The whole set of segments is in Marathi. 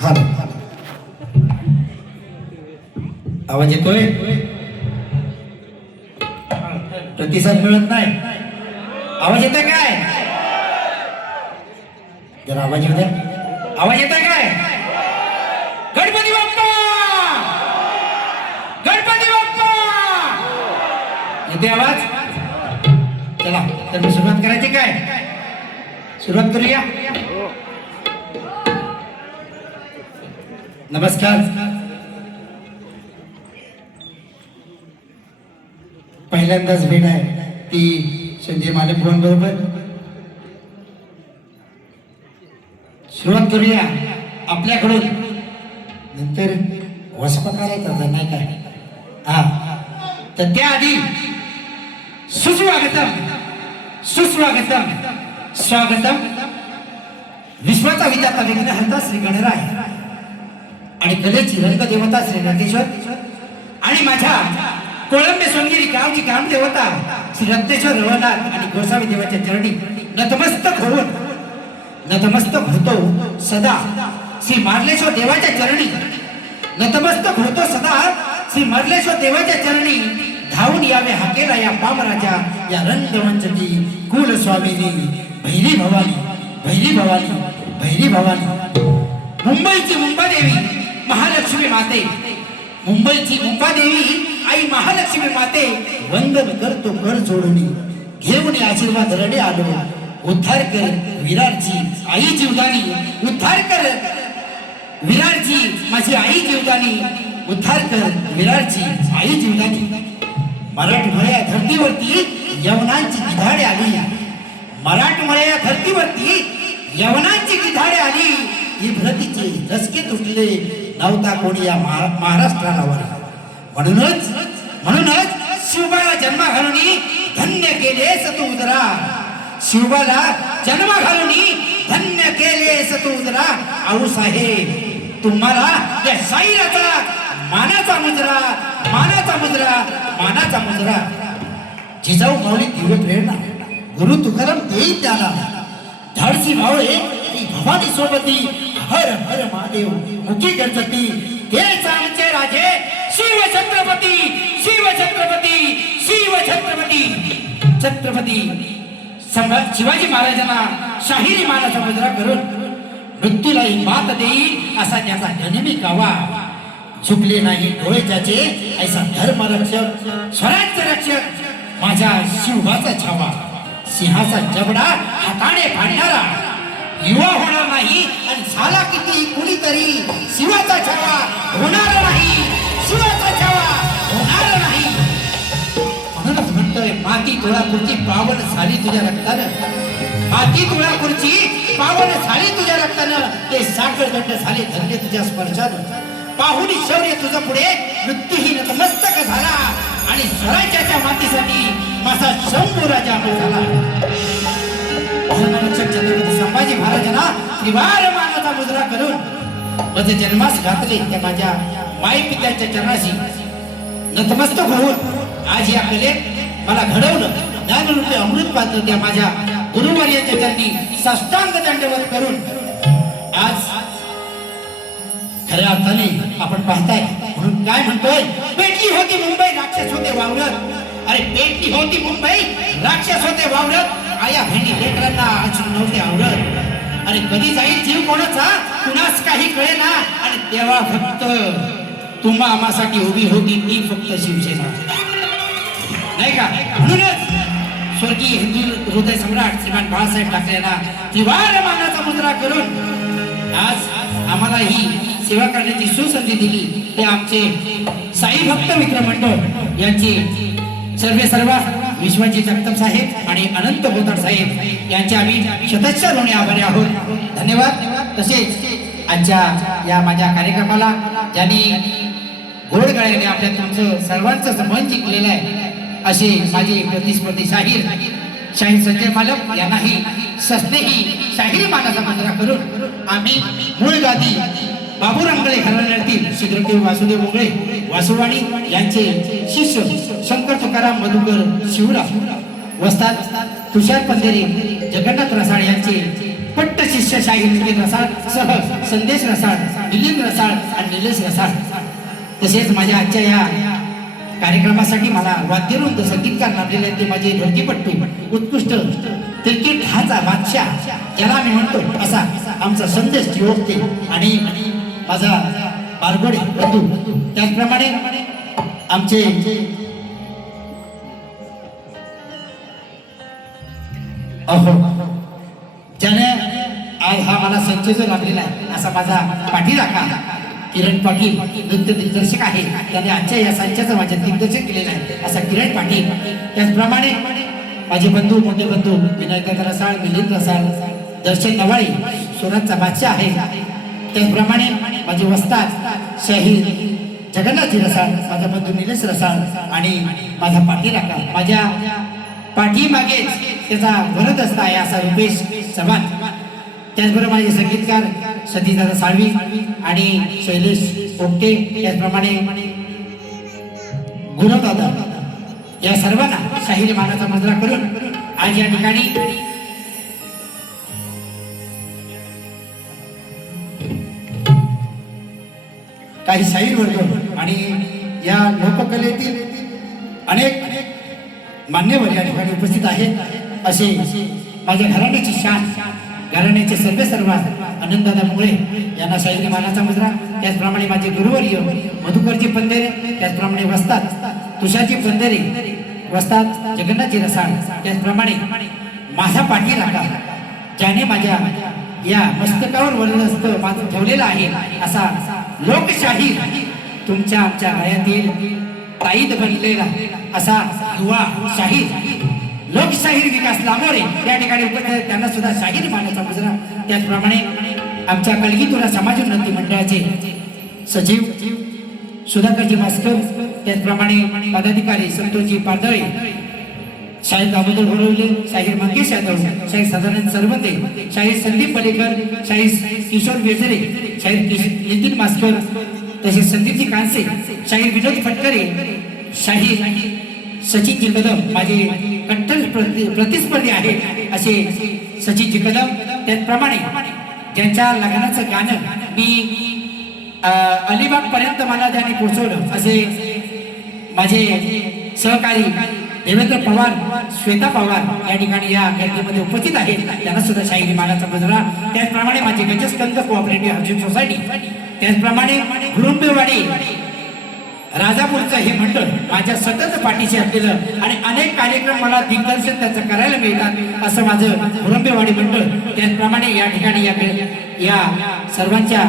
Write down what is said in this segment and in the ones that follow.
हाल आवाज येतोय? प्रतिसाद मिळत नाही. आवाज येतोय काय? जरा आवाज येऊ द्या. आवाज येतोय काय? गणपती बाप्पा, गणपती बाप्पा. येते आवाज? चला तर मी सुरुवात करायची काय? सुरुवात करूया. नमस्कार. पहिल्यांदाच भेट आहे ती संजय मालक फोन बरोबर. सुरुवात करूया आपल्याकडून, नंतर वसपा करायचा नाही काय. हा तर त्याआधी सुस्वागतम सुस्वागतम स्वागतम. विश्वाचा विधाता विघ्नहर्ता श्री गणराय आणि कलेची रंगदेवता श्री नंदेश्वर आणि माझ्या कोळंबे सोनगिरी गावची ग्रामदेवता श्री रत्नेश्वर रवनाथ आणि गोसावी देवाच्या चरणी नतमस्तक होतो सदा श्री मार्लेश्वर देवाच्या चरणी. नतमस्तक होतो सदा श्री मार्लेश्वर देवाच्या चरणी. धावून यावे हाकेला या पामराजा या रंगवंचकी कुलस्वामिनी भैरी भवानी भैरी भवानी भैरी भवानी. मुंबईची मुंबादेवी महालक्ष्मी माते, मुंबईची मुंबादेवी आई महालक्ष्मी माते. वंदन करतो कर जोडणी, घेऊन आशीर्वाद रडे आलो. उद्धार कर विरारची आई जीवदानी, उद्धार कर विरारची माझी आई जीवदानी. उद्धार कर विरारची आई जीवदानी. मराठमोळ्या धर्तीवरती यवनांची गिधाडे आली, मराठमोळ्या धर्तीवरती यवनांची गिधाडे आली. इब्रतीचे धसके तुटले नव्हता कोणी या महाराष्ट्राला वरा. म्हणूनच शिवबाला जन्म घालून धन्य केले सतू उदरा. शिवबाला जन्म घालून धन्य केले सतू उदरा. आऊस आहे तुम्हाला या शाहिराचा मानाचा मुजरा, मानाचा मुजरा, मानाचा मुजरा. जिजाऊ माऊली दिव्य प्रेरणा गुरु तुकाराम देई त्याला. धाडसी भावळे भवानी सोबती हर हर महादेव मुखी गणपती. हेच आमचे राजे शिव छत्रपती, शिव छत्रपती, शिव छत्रपती. छत्रपती शिवाजी महाराजांना शाहिरी मानाचा मुजरा करून मृत्यूलाही मात देई असा त्याचा जन्मी गावा. झुकले नाही डोळे ज्याचे ऐसा धर्म रक्षक स्वराज्य रक्षक माझ्या शिवबाचा छावा. सिंहाचा जबडा हाताने फाडणारा युवा होणार नाही आणि झाला किती कुणीतरी शिवाचा छावा होणार नाही, शिवाचा छावा होणार नाही. म्हणूनच म्हणतोय माती तुळापूरची पावन झाली तुझ्या रक्तानं, माती तुळापूरची पावन झाली तुझ्या रक्तानं. ते साखरदंड झाले धन्य तुझ्या स्पर्शानं. पाहुणी शौर्य तुझं पुढे मृत्यूही नतमस्तक झाला आणि स्वराज्याच्या मातीसाठी माझा शंभू राजा झाला. धर्मरक्षक छत्रपती संभाजी महाराजांना त्रिवार मानाचा मुजरा करून माझे जन्मास घातले त्या माझ्या माई पित्याच्या चरणाशी नतमस्तक होऊन आज या कलेत मला घडवलं, ज्ञानरूपी अमृत पात्र त्या माझ्या गुरुवर्याच्या चरणी साष्टांग दंडवत करून आज खऱ्या अर्थाने आपण पाहताय. म्हणून काय म्हणतोय, पेटली होती मुंबई राक्षस होते वावरत. अरे पेटली होती मुंबई राक्षस होते वावरत. आया बहिणी लेकरांना अजून नव्हते आवडत. अरे कधी जाईल जीव कोणाचा कुणास काही कळेना. आणि तेव्हा फक्त तुम्हा आम्हासाठी उभी होती ती फक्त शिवसेना नाही का. म्हणूनच स्वर्गीय हिंदू हृदय सम्राट श्रीमान बाळासाहेब ठाकरेंना त्रिवार मानाचा मुजरा करून आज आम्हाला ही सेवा करण्याची सुसंधी दिली. ते आमचे साई भक्त मित्र मंडळ यांचे सर्व विश्वजी जगताप साहेब आणि अनंत बोताड साहेब यांचे आम्ही शतशः ऋणी आभारी आहोत. धन्यवाद. तसेच आजच्या या माझ्या कार्यक्रमाला ज्यांनी घोडगाड्याने आपल्या तुमचं सर्वांचं मन जिंकलेलं आहे असे माझे प्रतिस्पर्धी शाहीर संजय मालक यांनाही सस्नेही शाहिरी मानाचा मुजरा करून आम्ही मूळ गादी बाबू रंगळे घराण्यातील श्री वासुदेव मोगळे वासुवाणी यांचे शिष्य शंकर तुकाराम मधुकर शिवराम वस्ताद तुषार पंधेरे जगन्नाथ रसाळ यांचे पट्ट शिष्य शाहीर नितीन रसाळ सह संदेश रसाळ, मिलिंद रसाळ आणि निलेश रसाळ. तसेच माझ्या आजच्या या कार्यक्रमासाठी मला वाद्यवृंद संगीतकार लाभलेले ते माझे ढोलकीपट्टू, उत्कृष्ट क्रिकेट हाचा बादशाह ज्याला मी म्हणतो असा आमचा संदेश योगते आणि माझा बारगोडे बंधू. त्याचप्रमाणे आमचे ज्याने आज हा मला संचय लाभलेला आहे असा माझा पाठीराखा किरण पाटील नृत्य दिग्दर्शक आहे. त्याने आजच्या या संचाचं माझ्या दिग्दर्शन केलेलं आहे असा किरण पाटील. त्याचप्रमाणे माझे बंधू, मोठे बंधू विनायक रसाळ, मिलिंद रसाळ, दर्शन नवाळी सोनाचा बादशाह आहे. त्याचप्रमाणे माझे वस्ताद शाहीर जगन्नाथजी रसाळ, माझा बंधू निलेश रसाळ आणि माझा पाठीराखा, माझ्या पाठीमागेच त्याचा भरत असता आहे असा रुपेश चव्हाण. त्याचबरोबर माझे संगीतकार सतीदादा साळवी आणि शैलेश पोपटे. त्याचप्रमाणे गुरुदादा या सर्वांना शाहीर मानाचा मुजरा करून आज या ठिकाणी काही शाहीर वर्ग आणि या लोककलेतील अनेक मान्यवर या ठिकाणी उपस्थित आहेत. असे माझ्या घराण्याची शान, घराण्याचे सर्व आनंददादा मुळे यांना शाहीरी मानाचा मुजरा. त्याचप्रमाणे माझे गुरुवर्य मधुकरजी पंधेरे, त्याचप्रमाणे वस्ताद तुषारजी पंधेरे, वस्ताद जगन्नाथजी रसाळ. त्याचप्रमाणे माझा पाठीराखा ज्याने माझ्या या मस्तकावर वरदहस्त माझं ठेवलेला आहे असा लोकशाहीर तुमच्या आमच्या गळ्यातील ताईद बनलेला असा युवा शाहीर लोकशाहीर विकास लामोरे या ठिकाणी उपस्थित आहेत. त्यांना सुद्धा शाहीर मानाचा मुजरा. त्याचप्रमाणे आमच्या कलगीतुरा समाज उन्नती मंडळाचे सचिव सुधाकरजी मास्कर, त्याचप्रमाणे पदाधिकारी संतोषजी पाडळे, शाहीर दामोदर घोडवले, शाहीर मंगेश यादव, शाहीर सदानंद सरवते, शाहीर संदीप पलेकर, शाहीर किशोर बेजरे, शाहीर नितीन मास्कर, तसेच संदीपजी कांसे, शाहीर विनोद फटकरे, शाहीर सचिनजी कदम माझे कट्टर प्रतिस्पर्धी आहेत असे सचिनजी कदम. त्याचप्रमाणे ज्यांच्या लग्नाचं गाणं मी अलिबाग पर्यंत मला ज्यांनी पोहोचवलं असे माझे सहकारी देवेंद्र पवार, श्वेता पवार या ठिकाणी या गर्दीमध्ये उपस्थित आहेत. त्यांना सुद्धा शाहीरी मानाचा मुजरा. त्याचप्रमाणे माझे गजस्कंद कोऑपरेटिव्ह हाऊसिंग सोसायटी, त्याचप्रमाणे गुरुंबेवाडी राजापूरचं हे मंडळ माझ्या सतत पाठीशी असलेलं आणि अनेक कार्यक्रम मला दिग्दर्शन त्याचं करायला मिळतात असं माझं गुरुंबेवाडी मंडळ. त्याचप्रमाणे या ठिकाणी या सर्वांच्या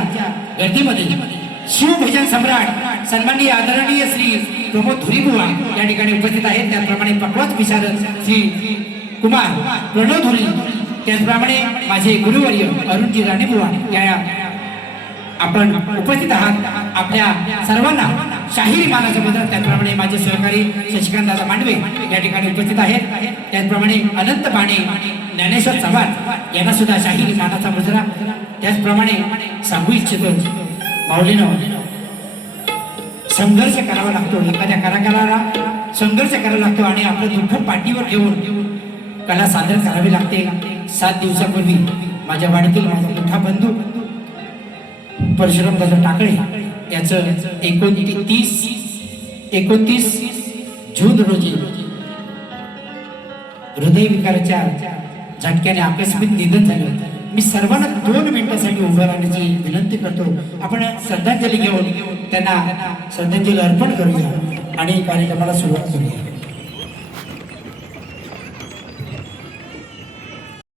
गर्दीमध्ये शिवभजन सम्राट सन्माननीय आदरणीय श्री प्रमोद धुरीबुवा या ठिकाणी उपस्थित आहेत. त्याचप्रमाणे पकवाज विशारद श्री कुमार प्रणव धुरी, त्याचप्रमाणे माझे गुरुवर्य अरुणजी राणेबुवा या आपण उपस्थित आहात. आपल्या सर्वांना शाहीरी मानाचा मुजरा. त्याचप्रमाणे माझे सहकारी शशिकांत दादा मांडवे या ठिकाणी उपस्थित आहेत. त्याचप्रमाणे अनंत बाणे, ज्ञानेश्वर चव्हाण यांना सुद्धा शाहीरी मानाचा मुजरा. त्याचप्रमाणे सांगू इच्छितो माऊलीनं संघर्ष करावा लागतो, एखाद्या कलाकाराला संघर्ष करावा लागतो आणि आपलं दुःख पाठीवर घेऊन कला सादर करावी लागते. 7 दिवसापूर्वी माझ्या वाडीतील माझा मोठा बंधू परशुराम दादा टाकळे याचं 29 जून रोजी हृदयविकाराच्या झटक्याने आकस्मिक निधन झालं. मी सर्वांना 2 मिनिटांसाठी उभं राहण्याची विनंती करतो. आपण श्रद्धांजली घेऊन त्यांना श्रद्धांजली अर्पण करूया आणि कार्यक्रमाला सुरुवात करूया.